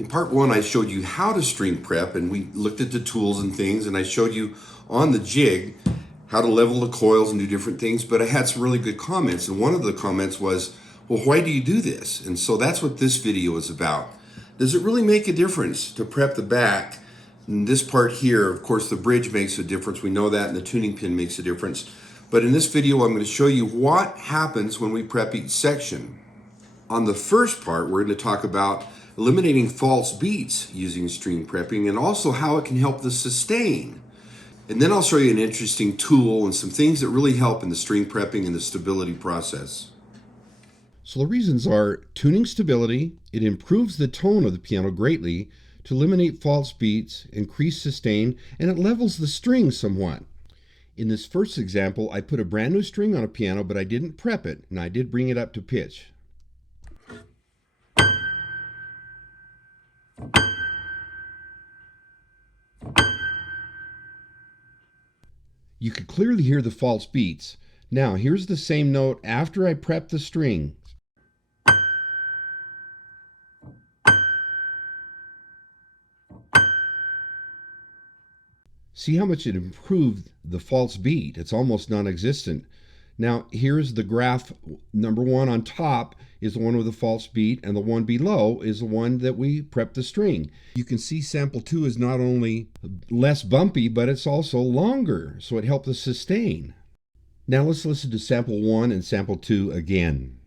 In part one, I showed you how to string prep, and we looked at the tools and things, and I showed you on the jig how to level the coils and do different things, but I had some really good comments, and one of the comments was, well, why do you do this? And so that's what this video is about. Does it really make a difference to prep the back? And this part here, of course, the bridge makes a difference. We know that, and the tuning pin makes a difference. But in this video, I'm going to show you what happens when we prep each section. On the first part, we're going to talk about eliminating false beats using string prepping and also how it can help the sustain. And then I'll show you an interesting tool and some things that really help in the string prepping and the stability process. So the reasons are tuning stability, it improves the tone of the piano greatly to eliminate false beats, increase sustain, and it levels the string somewhat. In this first example, I put a brand new string on a piano, but I didn't prep it, and I did bring it up to pitch. You could clearly hear the false beats. Now, here's the same note after I prep the string. See how much it improved the false beat? It's almost non-existent. Now, here's the graph. Number one on top is the one with the false beat, and the one below is the one that we prepped the string. You can see sample 2 is not only less bumpy, but it's also longer, so it helped the sustain. Now let's listen to sample 1 and sample 2 again.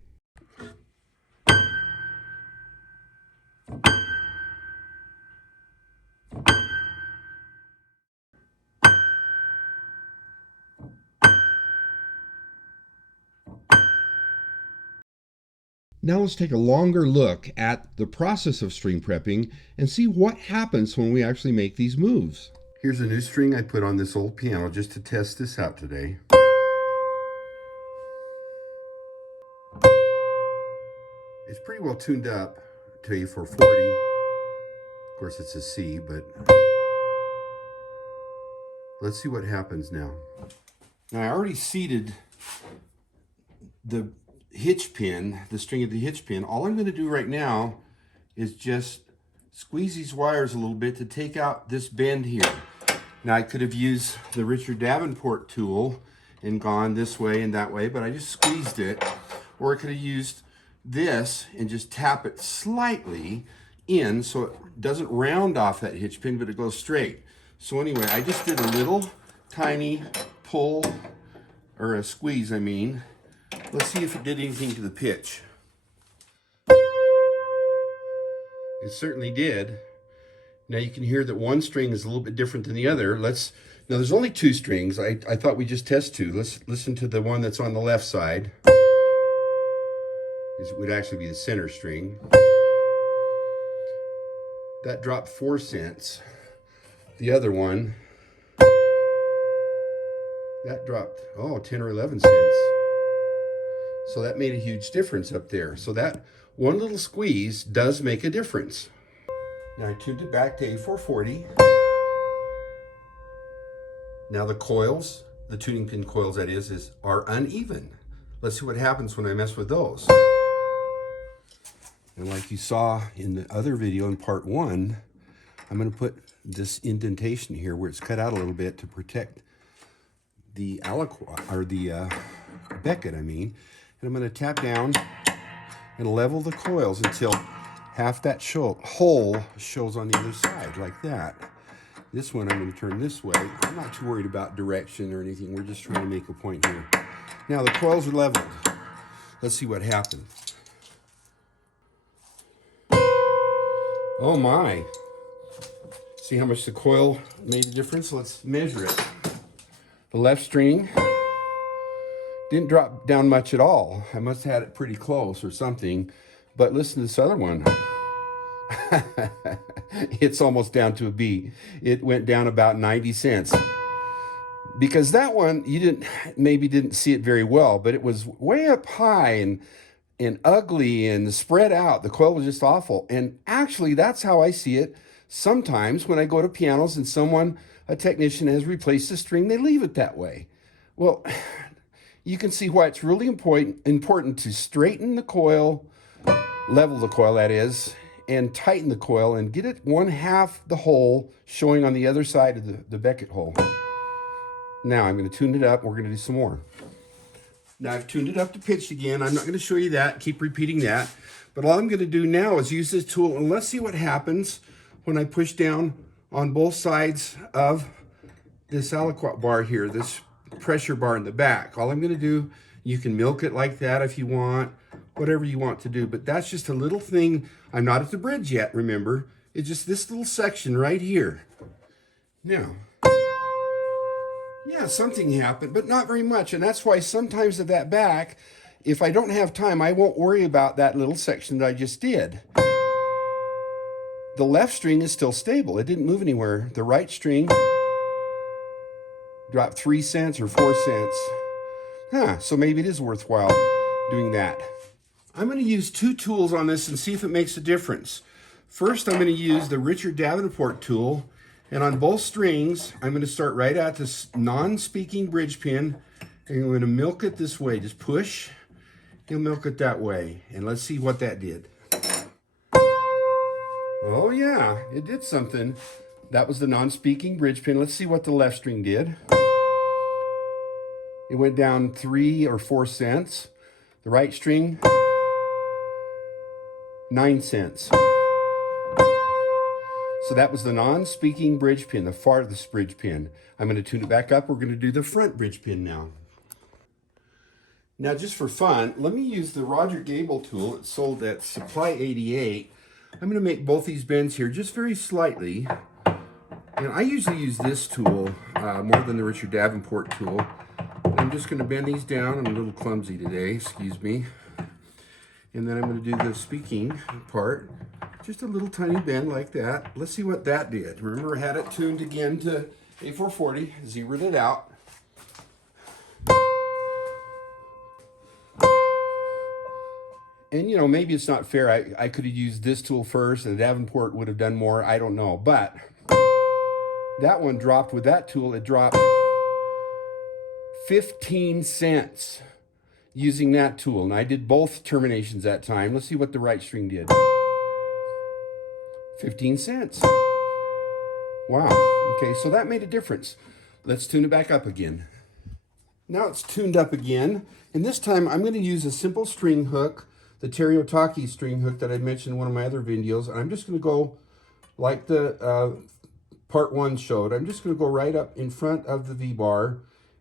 Now let's take a longer look at the process of string prepping and see what happens when we actually make these moves. Here's a new string I put on this old piano just to test this out today. It's pretty well tuned up to A440. Of course, it's a C, but let's see what happens now. Now, I already seated the hitch pin, the string of the hitch pin. All I'm going to do right now is just squeeze these wires a little bit to take out this bend here. Now, I could have used the Richard Davenport tool and gone this way and that way, but I just squeezed it. Or I could have used this and just tap it slightly in so it doesn't round off that hitch pin, but it goes straight. So anyway, I just did a little tiny pull, or a squeeze, I mean. Let's see if it did anything to the pitch. It certainly did. Now you can hear that one string is a little bit different than the other. Now there's only 2 strings. I thought we'd just test 2. Let's listen to the one that's on the left side. It would actually be the center string. That dropped 4 cents. The other one, that dropped, 10 or 11 cents. So that made a huge difference up there. So that one little squeeze does make a difference. Now I tuned it back to A440. Now the coils, the tuning pin coils that is, are uneven. Let's see what happens when I mess with those. And like you saw in the other video in part 1, I'm going to put this indentation here where it's cut out a little bit to protect the becket, I mean. And I'm going to tap down and level the coils until half that hole shows on the other side, like that. This one I'm going to turn this way. I'm not too worried about direction or anything. We're just trying to make a point here. Now the coils are leveled. Let's see what happens. Oh my. See how much the coil made a difference? Let's measure it. The left string didn't drop down much at all. I must have had it pretty close or something. But listen to this other one. It's almost down to a B. It went down about 90 cents. Because that one, you maybe didn't see it very well, but it was way up high and ugly and spread out. The coil was just awful. And actually, that's how I see it. Sometimes when I go to pianos and a technician has replaced the string, they leave it that way. Well, you can see why it's really important to straighten the coil, level the coil that is, and tighten the coil and get it 1/2 the hole showing on the other side of the Beckett hole. Now I'm going to tune it up. We're going to do some more. Now I've tuned it up to pitch again. I'm not going to show you that. Keep repeating that. But all I'm going to do now is use this tool, and let's see what happens when I push down on both sides of this aliquot bar here, this pressure bar in the back. All I'm going to do, you can milk it like that if you want, whatever you want to do, but that's just a little thing. I'm not at the bridge yet, remember. It's just this little section right here. Now, yeah, something happened, but not very much, and that's why sometimes at that back, if I don't have time, I won't worry about that little section that I just did. The left string is still stable. It didn't move anywhere. The right string dropped 3 cents or 4 cents. So maybe it is worthwhile doing that. I'm going to use 2 tools on this and see if it makes a difference. First, I'm going to use the Richard Davenport tool, and on both strings, I'm going to start right at this non-speaking bridge pin, and I'm going to milk it this way. Just push, and milk it that way, and let's see what that did. Oh yeah, it did something. That was the non-speaking bridge pin. Let's see what the left string did. It went down 3 or 4 cents. The right string, 9 cents. So that was the non-speaking bridge pin, the farthest bridge pin. I'm going to tune it back up. We're going to do the front bridge pin now. Now, just for fun, let me use the Roger Gable tool. It's sold at Supply 88. I'm going to make both these bends here just very slightly. And I usually use this tool more than the Richard Davenport tool. I'm just going to bend these down. I'm a little clumsy today, excuse me. And then I'm going to do the speaking part. Just a little tiny bend like that. Let's see what that did. Remember, I had it tuned again to A440, zeroed it out. And you know, maybe it's not fair. I could have used this tool first and the Davenport would have done more. I don't know. But that one dropped with that tool. It dropped 15 cents using that tool. And I did both terminations that time. Let's see what the right string did. 15 cents. Wow. Okay, so that made a difference. Let's tune it back up again. Now it's tuned up again. And this time I'm going to use a simple string hook, the teriotaki string hook that I mentioned in one of my other videos. And I'm just going to go like the part 1 showed. I'm just going to go right up in front of the V-bar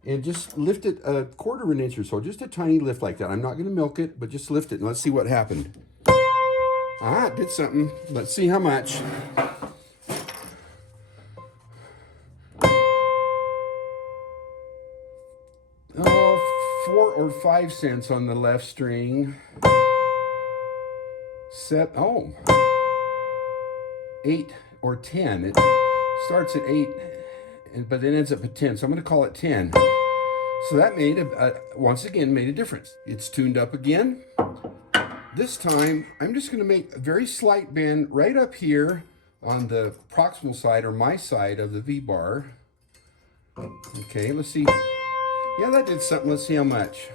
and just lift it 1/4 of an inch or so. Just a tiny lift like that. I'm not going to milk it, but just lift it and let's see what happened. Ah, it did something. Let's see how much. Oh, 4 or 5 cents on the left string. 8 or 10. It starts at 8, but then ends up at 10. So I'm going to call it 10. So that made, once again, made a difference. It's tuned up again. This time, I'm just going to make a very slight bend right up here on the proximal side, or my side of the V-bar. Okay, let's see. Yeah, that did something. Let's see how much.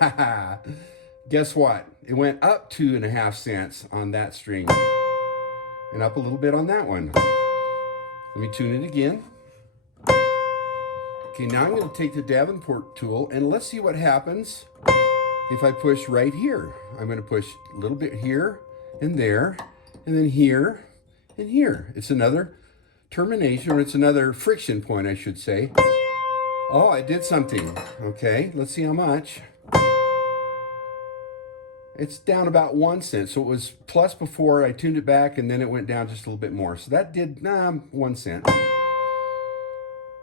Haha. Guess what? It went up 2.5 cents on that string. And up a little bit on that one. Let me tune it again. Okay, now I'm going to take the Davenport tool and let's see what happens if I push right here. I'm going to push a little bit here and there, and then here and here. It's another termination, or it's another friction point, I should say. Oh, I did something. Okay, let's see how much. It's down about 1 cent. So it was plus before I tuned it back, and then it went down just a little bit more. So that did 1 cent.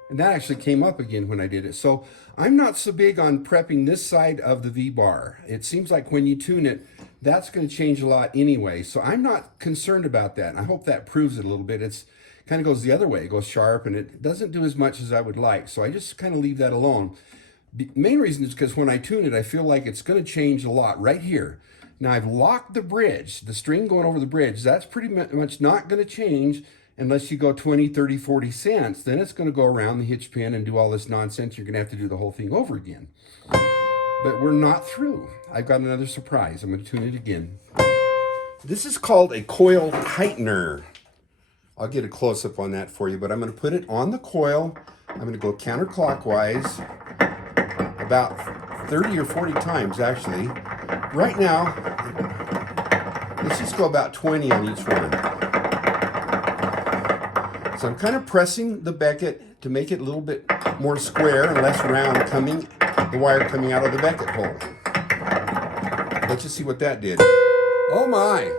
And that actually came up again when I did it. So I'm not so big on prepping this side of the V-bar. It seems like when you tune it, that's going to change a lot anyway. So I'm not concerned about that. And I hope that proves it a little bit. It's kind of goes the other way. It goes sharp and it doesn't do as much as I would like. So I just kind of leave that alone. The main reason is because when I tune it, I feel like it's going to change a lot right here. Now I've locked the bridge, the string going over the bridge. That's pretty much not going to change unless you go 20, 30, 40 cents. Then it's going to go around the hitch pin and do all this nonsense. You're going to have to do the whole thing over again. But we're not through. I've got another surprise. I'm going to tune it again. This is called a coil tightener. I'll get a close-up on that for you, but I'm going to put it on the coil. I'm going to go counterclockwise about 30 or 40 times, actually. Right now, let's just go about 20 on each one. So I'm kind of pressing the becket to make it a little bit more square and less round the wire coming out of the becket hole. Let's just see what that did. Oh my!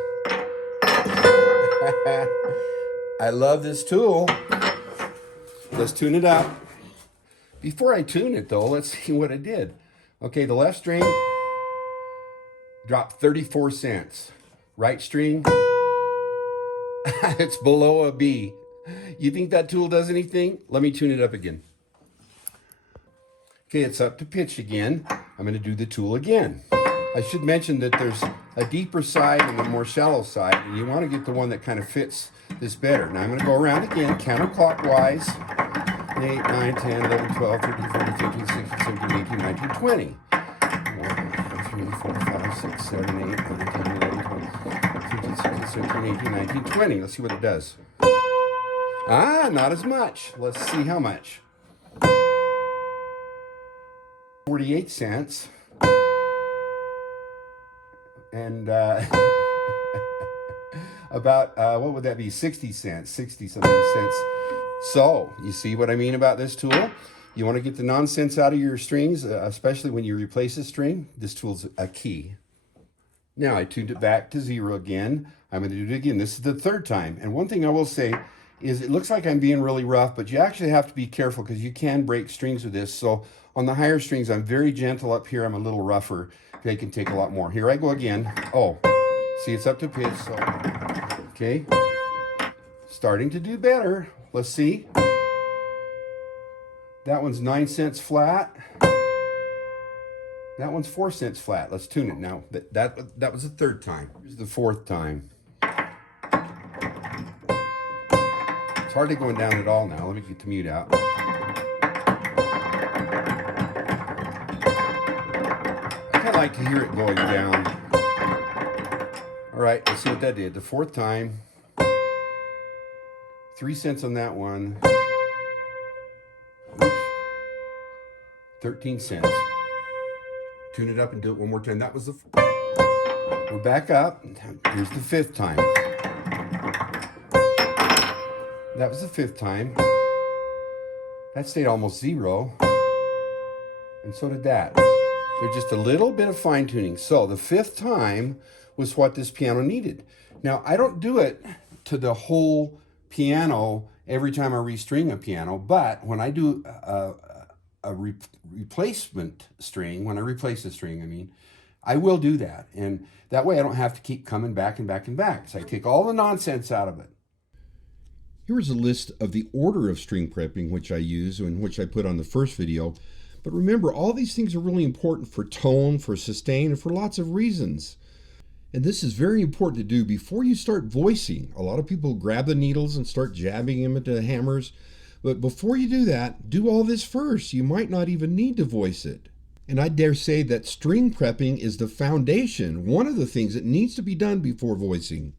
I love this tool. Let's tune it up. Before I tune it though, let's see what it did. Okay, the left string dropped 34 cents. Right string, it's below a B. You think that tool does anything? Let me tune it up again. Okay, it's up to pitch again. I'm going to do the tool again. I should mention that there's a deeper side and a more shallow side, and you want to get the one that kind of fits this better. Now I'm going to go around again, counterclockwise. 8, 9, 10, 11, 12, 13, 14, 15, 16, 17, 18, 19, 20. 1, 2, 3, 4, 5, 6, 7, 8, 9, 10, 11, 12, 15, 16, 17, 18, 19, 20. Let's see what it does. Ah, not as much. Let's see how much. 48 cents. And about, what would that be? 60 cents, 60 something cents. So, you see what I mean about this tool? You want to get the nonsense out of your strings, especially when you replace a string. This tool's a key. Now, I tuned it back to 0 again. I'm going to do it again. This is the third time. And one thing I will say is it looks like I'm being really rough, but you actually have to be careful because you can break strings with this. So, on the higher strings, I'm very gentle. Up here, I'm a little rougher. They can take a lot more. Here I go again. Oh, see, it's up to pitch. So, okay. Starting to do better. Let's see. That one's 9 cents flat. That one's 4 cents flat. Let's tune it now. That was the third time. Here's the fourth time. It's hardly going down at all now. Let me get the mute out. I kind of like to hear it going down. All right, let's see what that did. The fourth time. 3 cents on that one. Oops. 13 cents. Tune it up and do it one more time. That was the... We're back up. Here's the fifth time. That was the fifth time. That stayed almost 0. And so did that. There's just a little bit of fine tuning. So the fifth time was what this piano needed. Now, I don't do it to the whole piano every time I restring a piano, but when I do a replacement string, when I replace a string, I mean, I will do that. And that way I don't have to keep coming back and back and back. So I take all the nonsense out of it. Here is a list of the order of string prepping which I use and which I put on the first video. But remember, all these things are really important for tone, for sustain, and for lots of reasons. And this is very important to do before you start voicing. A lot of people grab the needles and start jabbing them into hammers. But before you do that, do all this first. You might not even need to voice it. And I dare say that string prepping is the foundation, one of the things that needs to be done before voicing.